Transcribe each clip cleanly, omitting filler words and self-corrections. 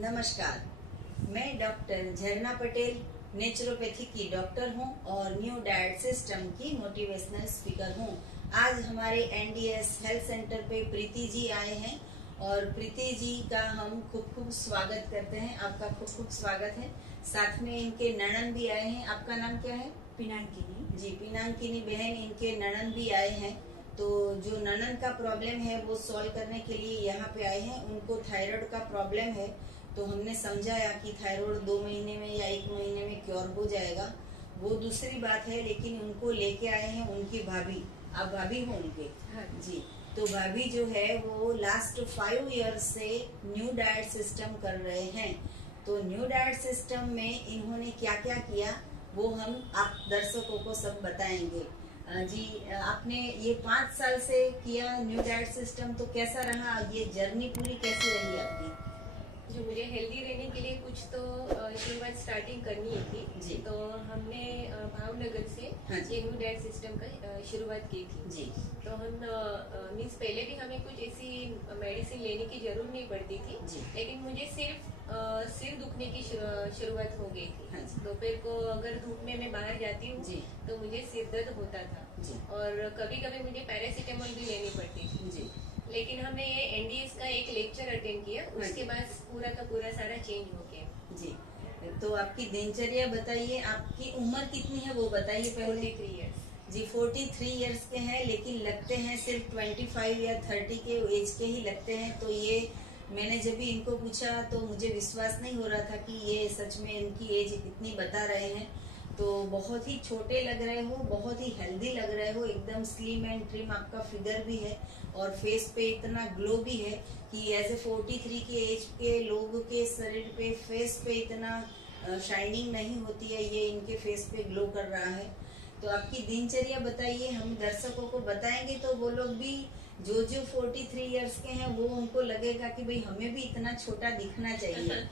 नमस्कार, मैं डॉक्टर झरना पटेल नेचुरोपैथी की डॉक्टर हूं और न्यू डाइट सिस्टम की मोटिवेशनल स्पीकर हूं। आज हमारे एनडीएस हेल्थ सेंटर पे प्रीति जी आए हैं और प्रीति जी का हम खूब स्वागत करते हैं। आपका खूब स्वागत है। साथ में इनके ननद भी आए हैं। आपका नाम क्या है? पिनाकिनी जी, पिनाकिनी बहन, इनके ननद भी आए हैं। तो जो ननद का प्रॉब्लम है वो सॉल्व करने के लिए यहाँ पे आए हैं। उनको थायराइड का प्रॉब्लम है, तो हमने समझाया कि थायराइड 2 महीने में या 1 महीने में क्योर हो जाएगा, वो दूसरी बात है। लेकिन उनको लेके आए हैं उनकी भाभी। आप भाभी हो उनके? हाँ जी। तो भाभी जो है वो लास्ट 5 ईयर से न्यू डाइट सिस्टम कर रहे हैं। तो न्यू डाइट सिस्टम में इन्होंने क्या क्या किया वो हम आप दर्शकों को सब बताएंगे। जी, आपने ये 5 साल से किया न्यू डाइट सिस्टम, तो कैसा रहा? ये जर्नी पूरी कैसी रही आपकी? जो मुझे हेल्दी रहने के लिए कुछ तो शुरुआत स्टार्टिंग करनी थी जी। तो हमने भावनगर से हाँ जी। ये न्यू डाइट सिस्टम का शुरुआत की थी जी। तो हम मीन्स पहले भी हमें कुछ ऐसी मेडिसिन लेने की जरूरत नहीं पड़ती थी जी। लेकिन मुझे सिर्फ सिर दुखने की शुरुआत हो गई थी। हाँ जी। दोपहर को अगर धूप में मैं बाहर जाती हूँ जी। तो मुझे सिर दर्द होता था जी। और कभी कभी मुझे पैरासीटामोल भी लेनी पड़ती थी। जी। लेकिन हमने ये एनडीएस का एक लेक्चर अटेंड किया, उसके बाद पूरा का पूरा सारा चेंज हो गया। जी। तो आपकी दिनचर्या बताइए। आपकी उम्र कितनी है वो बताइए पहले। 43 इयर्स। जी, 43 इयर्स के हैं, लेकिन लगते हैं सिर्फ 25 या 30 के एज के ही लगते हैं। तो ये मैंने जब भी इनको पूछा तो मुझे विश्वास नहीं हो रहा था कि ये सच में इनकी एज इतनी बता रहे हैं। तो बहुत ही छोटे लग रहे हो, बहुत ही हेल्दी लग रहे हो, एकदम स्लिम एंड ट्रिम आपका फिगर भी है और फेस पे इतना ग्लो भी है कि एज ए 43 के एज के लोगों के शरीर पे फेस पे इतना शाइनिंग नहीं होती है, ये इनके फेस पे ग्लो कर रहा है। तो आपकी दिनचर्या बताइए, हम दर्शकों को बताएंगे तो वो लोग भी जो 43 इयर्स के हैं वो उनको लगेगा कि भाई हमें भी इतना छोटा दिखना चाहिए।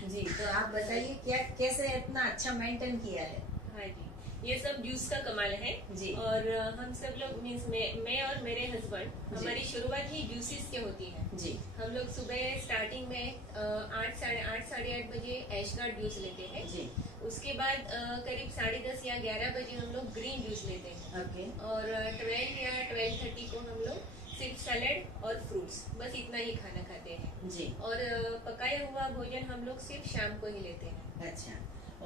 जी, तो आप बताइए क्या कैसे इतना अच्छा मेंटेन किया है? हाँ जी, ये सब जूस का कमाल है जी। और हम सब लोग मीन्स मैं और मेरे हस्बैंड, हमारी शुरुआत ही जूसेस के होती है। जी। हम लोग सुबह स्टार्टिंग में 8 साढ़े 8 बजे ऐशगार्ड जूस लेते हैं। जी। उसके बाद करीब 10:30 या 11 बजे हम लोग ग्रीन जूस लेते हैं। ओके। और 12 या 12:30 को हम लोग सिर्फ सैलेड और फ्रूट्स, बस इतना ही खाना खाते हैं। जी। और पकाया हुआ भोजन हम लोग सिर्फ शाम को ही लेते हैं। अच्छा,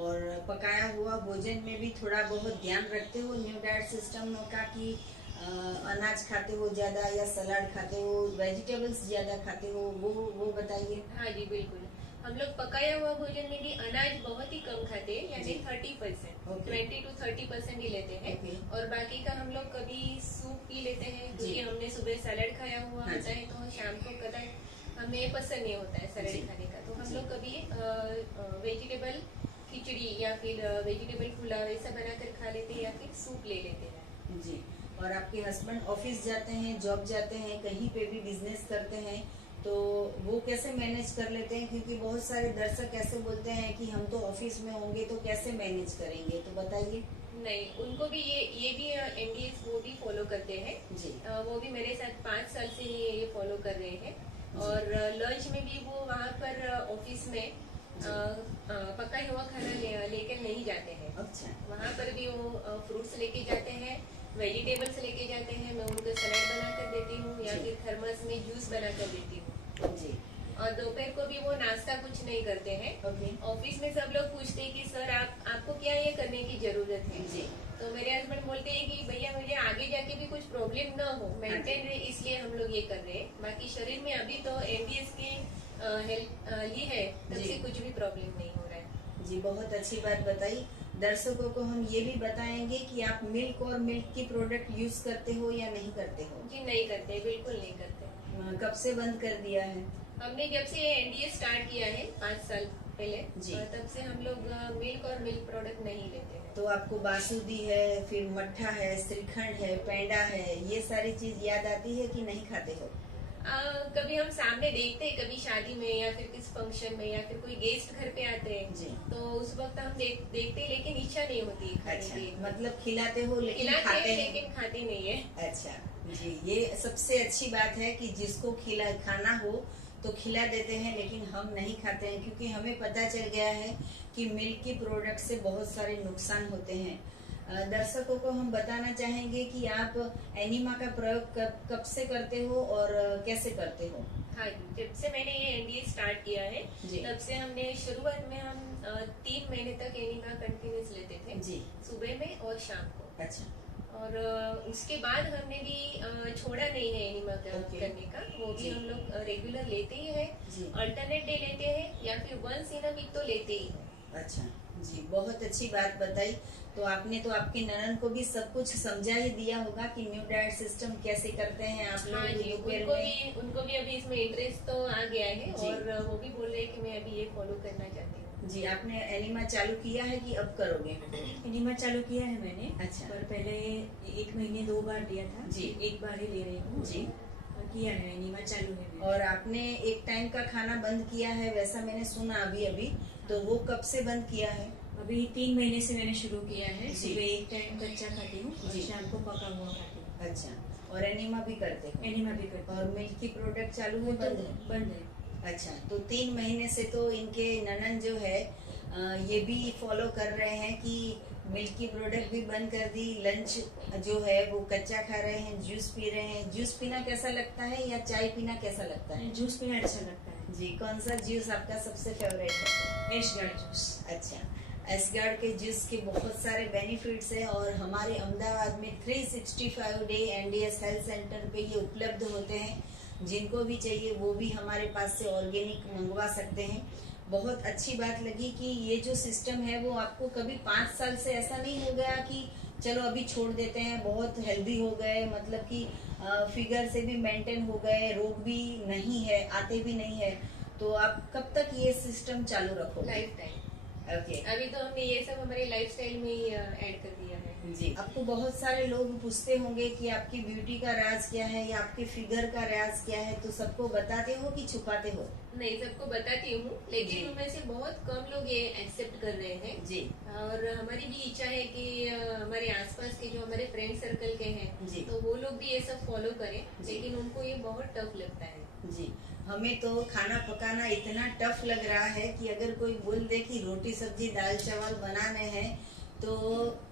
और पकाया हुआ भोजन में भी थोड़ा बहुत ध्यान रखते हो न्यू डाइट सिस्टम का कि अनाज खाते हो ज्यादा या सलाद खाते हो, वेजिटेबल्स ज्यादा खाते हो, वो बताइए। हाँ जी, बिल्कुल। हम लोग पकाया हुआ भोजन में भी अनाज बहुत ही कम खाते हैं, यानी 30%, 20 to 30% ही लेते हैं। और बाकी का हम लोग कभी सूप पी लेते हैं क्योंकि हमने सुबह सैलेड खाया हुआ होता है तो शाम को कदाच हमें पसंद नहीं होता है सैलेड खाने का, तो हम लोग कभी वेजिटेबल खिचड़ी या फिर वेजिटेबल पुलाव ऐसा बनाकर खा लेते हैं या फिर सूप ले लेते हैं। जी। और आपके हस्बैंड ऑफिस जाते हैं, जॉब जाते हैं, कहीं पे भी बिजनेस करते हैं, तो वो कैसे मैनेज कर लेते हैं? क्योंकि बहुत सारे दर्शक ऐसे बोलते हैं कि हम तो ऑफिस में होंगे तो कैसे मैनेज करेंगे, तो बताइए। नहीं, उनको भी ये भी एनडीएस वो भी फॉलो करते हैं। जी। वो भी मेरे साथ 5 साल से ये फॉलो कर रहे हैं। और लंच में भी वो वहाँ पर ऑफिस में पका हुआ खाना लेकर नहीं जाते हैं। अच्छा। वहाँ पर भी वो फ्रूट्स लेके जाते हैं, वेजिटेबल्स लेके जाते हैं। मैं उनको सलाद बना कर देती हूँ या फिर थर्मस में जूस बना कर देती हूँ। जी। और दोपहर को भी वो नाश्ता कुछ नहीं करते हैं। ऑफिस में सब लोग पूछते हैं कि सर आपको क्या ये करने की जरूरत है? जी। तो मेरे हस्बैंड बोलते हैं कि भैया मुझे आगे जाके भी कुछ प्रॉब्लम ना हो, मेंटेन रहे, इसलिए हम लोग ये कर रहे हैं। बाकी शरीर में अभी तो एनडीएस की हेल्थ ये है, तब से कुछ भी प्रॉब्लम नहीं हो रहा है। जी, बहुत अच्छी बात बताई। दर्शकों को हम ये भी बताएंगे कि आप मिल्क और मिल्क की प्रोडक्ट यूज करते हो या नहीं करते हो? जी, नहीं करते, बिल्कुल नहीं करते। कब से बंद कर दिया है? हमने जब से एनडीएस स्टार्ट किया है 5 साल पहले, तब से हम लोग मिल्क और मिल्क प्रोडक्ट नहीं लेते हैं। तो आपको बासुदी है, फिर मट्ठा है, श्रीखंड है, पेंडा है, ये सारी चीज याद आती है कि नहीं खाते हो? कभी हम सामने देखते हैं, कभी शादी में या फिर किस फंक्शन में या फिर कोई गेस्ट घर पे आते हैं जी। तो उस वक्त हम देखते हैं, लेकिन इच्छा नहीं होती खाने अच्छा, की। मतलब खिलाते हो लेकिन खिलाते खाते हैं हैं लेकिन खाते नहीं है। अच्छा जी, ये सबसे अच्छी बात है कि जिसको खाना हो तो खिला देते हैं, लेकिन हम नहीं खाते हैं क्योंकि हमें पता चल गया है कि मिल्क की प्रोडक्ट से बहुत सारे नुकसान होते हैं। दर्शकों को हम बताना चाहेंगे कि आप एनिमा का प्रयोग कब से करते हो और कैसे करते हो? हाँ जी, जब से मैंने ये एनडीए स्टार्ट किया है तब से हमने शुरुआत में हम 3 महीने तक एनिमा कंटिन्यूस लेते थे जी, सुबह में और शाम को। अच्छा। और उसके बाद हमने भी छोड़ा नहीं है एनिमा करने का, वो भी हम लोग रेगुलर लेते ही है, अल्टरनेट डे लेते हैं या फिर वंस इन अ वीक तो लेते ही है। अच्छा जी, बहुत अच्छी बात बताई। तो आपने तो आपकी ननन को भी सब कुछ समझा ही दिया होगा कि न्यू डाइट सिस्टम कैसे करते हैं आप लोग। हाँ जी, उनको भी अभी इसमें इंटरेस्ट तो आ गया है और वो भी बोल रहे हैं कि मैं अभी ये फॉलो करना चाहती हूँ। जी, आपने एनिमा चालू किया है कि अब करोगे? एनिमा चालू किया है मैंने। अच्छा। पर पहले 1 महीने 2 बार लिया था जी, 1 बार ही ले रही हूँ जी। किया है, एनिमा चालू है। और आपने एक टाइम का खाना बंद किया है वैसा मैंने सुना अभी, तो वो कब से बंद किया है? अभी 3 महीने से मैंने शुरू किया है। सुबह 1 टाइम कच्चा खाती हूँ और शाम को पका हुआ खाती हूँ। अच्छा, और एनिमा भी करते हो? एनिमा भी करते। और मिल्क की प्रोडक्ट चालू है बंद है? बंद है। अच्छा, तो 3 महीने से तो इनके ननन जो है ये भी फॉलो कर रहे हैं कि मिल्क की प्रोडक्ट भी बंद कर दी, लंच जो है वो कच्चा खा रहे हैं, जूस पी रहे हैं। जूस पीना कैसा लगता है या चाय पीना कैसा लगता है? जूस पीना अच्छा लगता है जी। कौन सा जूस आपका सबसे फेवरेट है? एशगार्ड जूस। अच्छा, एशगार्ड के जूस के बहुत सारे बेनिफिट्स है और हमारे अहमदाबाद में 365 डे एनडीएस हेल्थ सेंटर पे ये उपलब्ध होते हैं। जिनको भी चाहिए वो भी हमारे पास से ऑर्गेनिक मंगवा सकते हैं। बहुत अच्छी बात लगी कि ये जो सिस्टम है वो आपको कभी 5 साल से ऐसा नहीं हो गया कि चलो अभी छोड़ देते हैं, बहुत हेल्दी हो गए, मतलब कि फिगर से भी मेंटेन हो गए, रोग भी नहीं है, आते भी नहीं है। तो आप कब तक ये सिस्टम चालू रखोगे? Life time. ओके। अभी तो हमने ये सब हमारे लाइफस्टाइल में ही ऐड कर दिया है जी। आपको बहुत सारे लोग पूछते होंगे कि आपकी ब्यूटी का राज क्या है या आपके फिगर का राज क्या है, तो सबको बताते हो कि छुपाते हो? नहीं, सबको बताती हूँ, लेकिन उनमें से बहुत कम लोग ये एक्सेप्ट कर रहे हैं जी। और हमारी भी इच्छा है कि हमारे आसपास के जो हमारे फ्रेंड सर्कल के हैं जी, तो वो लोग भी ये सब फॉलो करें, लेकिन उनको ये बहुत टफ लगता है जी। हमें तो खाना पकाना इतना टफ लग रहा है कि अगर कोई बोल दे कि रोटी सब्जी दाल चावल बनाने हैं तो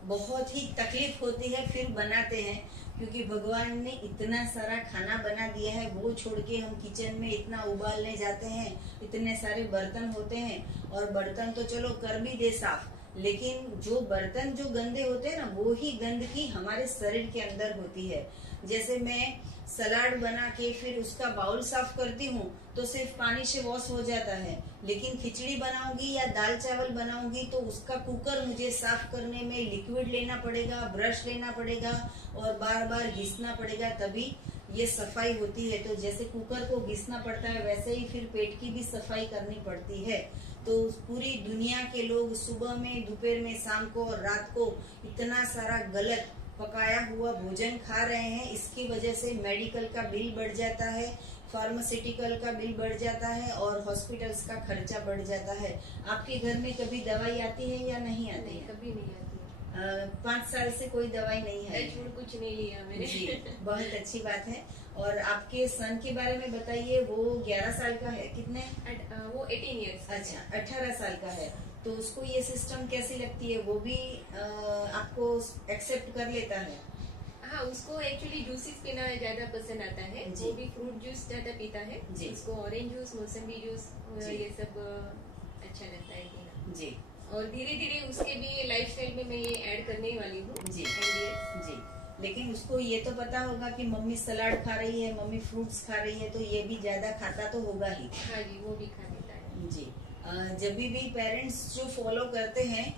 बहुत ही तकलीफ होती है, फिर बनाते हैं क्योंकि भगवान ने इतना सारा खाना बना दिया है। वो छोड़ के हम किचन में इतना उबालने जाते हैं, इतने सारे बर्तन होते हैं और बर्तन तो चलो कर भी दे साफ, लेकिन जो बर्तन जो गंदे होते हैं ना, वो ही गंदगी हमारे शरीर के अंदर होती है। जैसे मैं सलाद बना के फिर उसका बाउल साफ करती हूँ तो सिर्फ पानी से वॉश हो जाता है, लेकिन खिचड़ी बनाऊंगी या दाल चावल बनाऊंगी तो उसका कुकर मुझे साफ करने में लिक्विड लेना पड़ेगा, ब्रश लेना पड़ेगा और बार बार घिसना पड़ेगा, तभी ये सफाई होती है। तो जैसे कुकर को घिसना पड़ता है वैसे ही फिर पेट की भी सफाई करनी पड़ती है। तो पूरी दुनिया के लोग सुबह में, दोपहर में, शाम को और रात को इतना सारा गलत पकाया हुआ भोजन खा रहे हैं। इसकी वजह से मेडिकल का बिल बढ़ जाता है, फार्मास्यूटिकल का बिल बढ़ जाता है और हॉस्पिटल्स का खर्चा बढ़ जाता है। आपके घर में कभी दवाई आती है या नहीं आती है? कभी नहीं आती। 5 साल से कोई दवाई नहीं है? कुछ नहीं लिया मैंने जी, बहुत अच्छी बात है। और आपके सन के बारे में बताइए, वो 11 साल का है? कितने? वो 18 ईयर्स। अच्छा, 18 साल का है। तो उसको ये सिस्टम कैसी लगती है? वो भी आपको एक्सेप्ट कर लेता है? हाँ, उसको एक्चुअली जूसेस पीना ज्यादा पसंद आता है, वो भी फ्रूट जूस ज्यादा पीता है जी। उसको ऑरेंज जूस, मौसम्बी जूस ये सब अच्छा लगता है पीना जी। और धीरे धीरे उसके भी लाइफस्टाइल में मैं ये ऐड करने वाली हूँ जी। जी, लेकिन उसको ये तो पता होगा कि मम्मी सलाद खा रही है, मम्मी फ्रूट्स खा रही है, तो ये भी ज्यादा खाता तो होगा ही। हाँ जी, वो भी खा लेता है जी। जब भी पेरेंट्स जो फॉलो करते हैं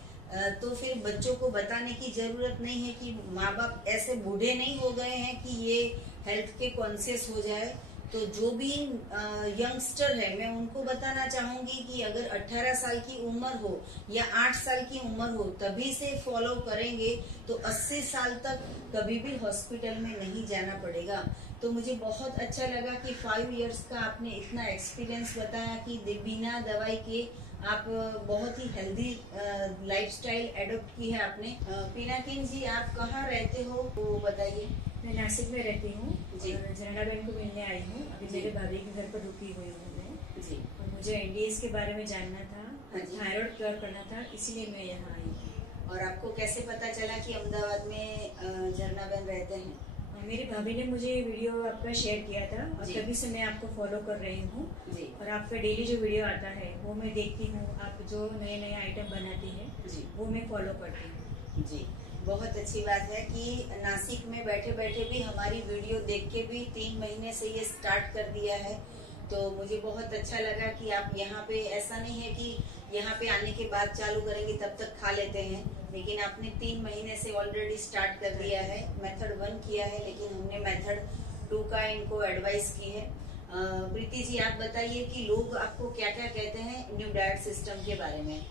तो फिर बच्चों को बताने की जरूरत नहीं है कि माँ बाप ऐसे बूढ़े नहीं हो गए हैं कि ये हेल्थ के कॉन्शियस हो जाए। तो जो भी यंगस्टर है, मैं उनको बताना चाहूंगी कि अगर 18 साल की उम्र हो या 8 साल की उम्र हो तभी से फॉलो करेंगे तो 80 साल तक कभी भी हॉस्पिटल में नहीं जाना पड़ेगा। तो मुझे बहुत अच्छा लगा कि 5 इयर्स का आपने इतना एक्सपीरियंस बताया कि बिना दवाई के आप बहुत ही हेल्दी लाइफस्टाइल एडॉप्ट की है आपने। पिनाकिन जी, आप कहाँ रहते हो वो बताइए। मैं नासिक में रहती हूँ और जनाला बहन को मिलने आई हूँ। अभी मेरे भाभी के घर पर रुकी हुई हूँ। जी। और मुझे एनडीएस के बारे में जानना था, हाँ जी। थायराइड क्योर करना था, इसलिए मैं यहाँ आई हूँ। और आपको कैसे पता चला कि अहमदाबाद में झरना बहन रहते हैं? मेरी भाभी ने मुझे वीडियो आपका शेयर किया था और जी। तभी से मैं आपको फॉलो कर रही हूँ। जी। और आपका डेली जो वीडियो आता है वो मैं देखती हूँ, आप जो नए नए आइटम बनाती है जी। वो मैं फॉलो करती हूँ। जी, बहुत अच्छी बात है कि नासिक में बैठे बैठे भी हमारी वीडियो देख के भी 3 महीने से ये स्टार्ट कर दिया है। तो मुझे बहुत अच्छा लगा कि आप यहाँ पे, ऐसा नहीं है कि यहाँ पे आने के बाद चालू करेंगे तब तक खा लेते हैं, लेकिन आपने 3 महीने से ऑलरेडी स्टार्ट कर दिया है। मेथड 1 किया है, लेकिन हमने मेथड 2 का इनको एडवाइस की है। प्रीति जी, आप बताइए कि लोग आपको क्या क्या कहते हैं न्यू डाइट सिस्टम के बारे में?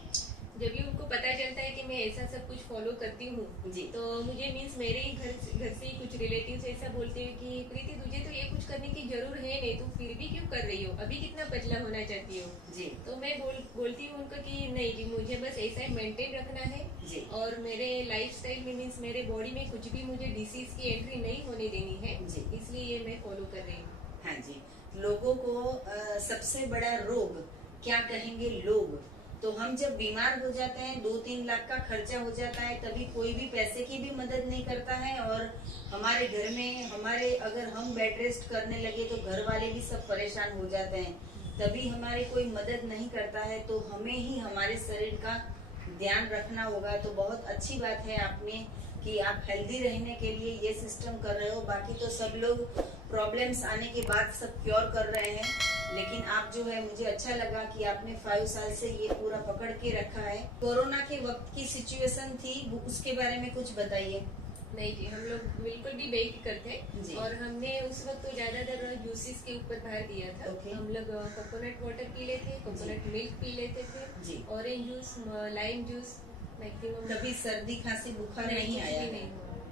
जब भी उनको पता चलता है कि मैं ऐसा सब कुछ फॉलो करती हूँ, तो मुझे मीन्स मेरे ही घर से ही कुछ रिलेटिव्स ऐसा बोलते हैं कि प्रीति तुझे तो ये कुछ करने की जरूर है नहीं, तू फिर भी क्यों कर रही हो, अभी कितना पतला होना चाहती हो जी। तो मैं बोलती हूँ उनको कि नहीं जी, मुझे बस ऐसा ही मेंटेन रखना है जी। और मेरे लाइफस्टाइल में मीन्स मेरे बॉडी में कुछ भी मुझे डिसीज की एंट्री नहीं होने देनी है जी। इसलिए ये मैं फॉलो कर रही हूँ। हाँ जी, लोगों को सबसे बड़ा रोग क्या कहेंगे लोग, तो हम जब बीमार हो जाते हैं 2-3 लाख का खर्चा हो जाता है, तभी कोई भी पैसे की भी मदद नहीं करता है। और हमारे घर में अगर हम बेड रेस्ट करने लगे तो घर वाले भी सब परेशान हो जाते हैं, तभी हमारी कोई मदद नहीं करता है। तो हमें ही हमारे शरीर का ध्यान रखना होगा। तो बहुत अच्छी बात है आपने कि आप हेल्दी रहने के लिए ये सिस्टम कर रहे हो। बाकी तो सब लोग प्रॉब्लम्स आने के बाद सब क्योर कर रहे हैं, लेकिन आप जो है, मुझे अच्छा लगा कि आपने 5 साल से ये पूरा पकड़ के रखा है। कोरोना के वक्त की सिचुएशन थी, उसके बारे में कुछ बताइए। नहीं जी, हम लोग बिल्कुल भी बेफिक्र थे और हमने उस वक्त तो ज्यादातर जूसेस के ऊपर भार दिया था। हम लोग कोकोनट वाटर पी लेते, कोकोनट मिल्क पी लेते थे, orange juice, lime juice maximum. कभी सर्दी खांसी बुखार नहीं आया? नहीं।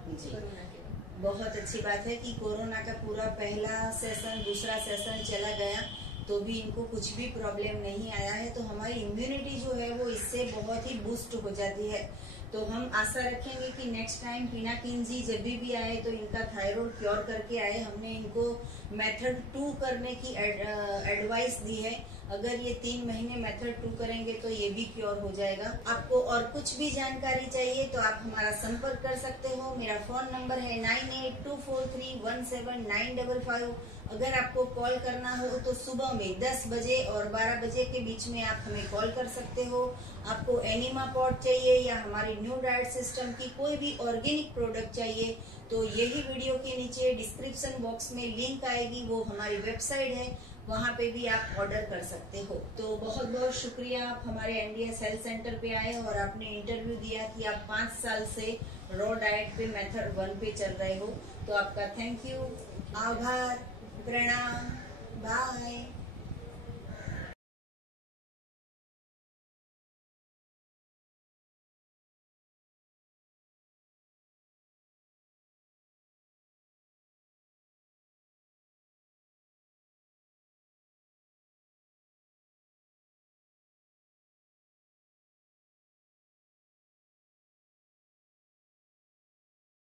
कोरोना के बाद बहुत अच्छी बात है कि कोरोना का पूरा पहला सेशन, दूसरा सेशन चला गया तो भी इनको कुछ भी प्रॉब्लम नहीं आया है। तो हमारी इम्यूनिटी जो है वो इससे बहुत ही बूस्ट हो जाती है। तो हम आशा रखेंगे कि नेक्स्ट टाइम पिनाकिन जी जब भी आए तो इनका थायराइड क्योर करके आए। हमने इनको मेथड 2 करने की एडवाइस दी है। अगर ये 3 महीने मेथड 2 करेंगे तो ये भी क्योर हो जाएगा। आपको और कुछ भी जानकारी चाहिए तो आप हमारा संपर्क कर सकते हो। मेरा फोन नंबर है 9824317955। अगर आपको कॉल करना हो तो सुबह में 10 बजे और 12 बजे के बीच में आप हमें कॉल कर सकते हो। आपको एनिमा पॉट चाहिए या हमारी न्यू डाइट सिस्टम की कोई भी ऑर्गेनिक प्रोडक्ट चाहिए तो यही वीडियो के नीचे डिस्क्रिप्शन बॉक्स में लिंक आएगी, वो हमारी वेबसाइट है, वहाँ पे भी आप ऑर्डर कर सकते हो। तो बहुत बहुत शुक्रिया, आप हमारे एनडीएस हेल्थ सेंटर पे आए और आपने इंटरव्यू दिया कि आप 5 साल से रॉ डाइट पे मेथड 1 पे चल रहे हो। तो आपका थैंक यू, आभार, प्रणाम, बाय।